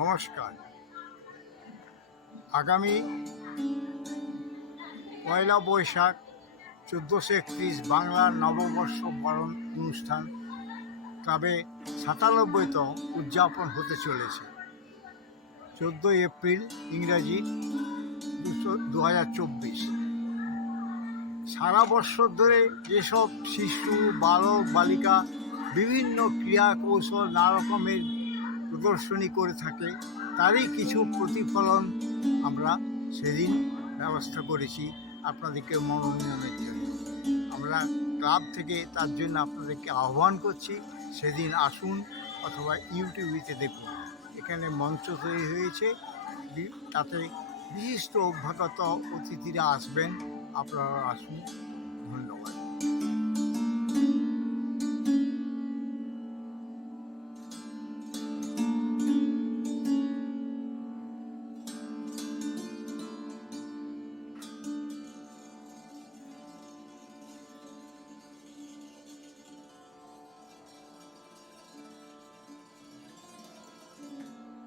নমস্কার। আগামী পয়লা বৈশাখ, চোদ্দোশো একত্রিশ বাংলার নববর্ষ বরণ অনুষ্ঠান ক্লাবে সাতানব্বইতম উদযাপন হতে চলেছে। চোদ্দোই এপ্রিল, ইংরাজি দুশো দু হাজার চব্বিশ। সারা বছর ধরে যেসব শিশু, বালক, বালিকা বিভিন্ন ক্রিয়া কৌশল নানা রকমের প্রদর্শনী করে থাকে, তারই কিছু প্রতিফলন আমরা সেদিন ব্যবস্থা করেছি আপনাদেরকে মনোরঞ্জনের জন্য। আমরা ক্লাব থেকে তার জন্য আপনাদেরকে আহ্বান করছি, সেদিন আসুন অথবা ইউটিউবেতে দেখুন। এখানে মঞ্চ তৈরি হয়েছে তাতে বিশিষ্ট অভ্যাগত অতিথিরা আসবেন, আপনারা আসুন।